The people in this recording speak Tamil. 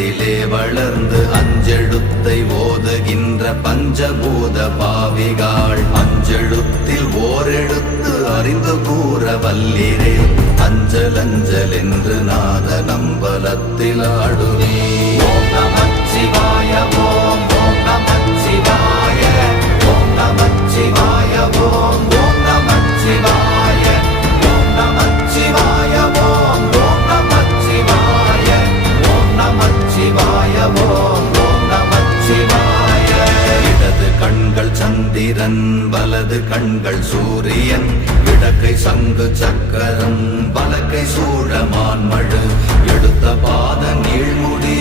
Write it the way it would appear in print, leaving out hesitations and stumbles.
மனதிலே வளர்ந்து அஞ்செழுத்தை ஓதுகின்ற பஞ்சபூத பாவிகாள் அஞ்செழுத்தில் ஓரெழுத்து அறிந்து கூற வல்லிரே அஞ்சல் அஞ்சல் என்று நாத நம்பலத்தில் ஆடுவே ஓம் நமச்சிவாய ஓம் ஓம் நமச்சிவாய ஓம் நமச்சிவாய ஓம் ஓம் நமச்சிவாய ஓம் நமச்சிவாய ஓம் ஓம் நமச்சிவாய ஓம் நமச்சிவாய ஓம் ஓம் நமச்சிவாய இடது கண்கள் சந்திரன் வலது கண்கள் சூரியன் இடக்கை சங்கு சக்கரம் வலக்கை சூழமான் மழு எடுத்த பாத நீழ்முடி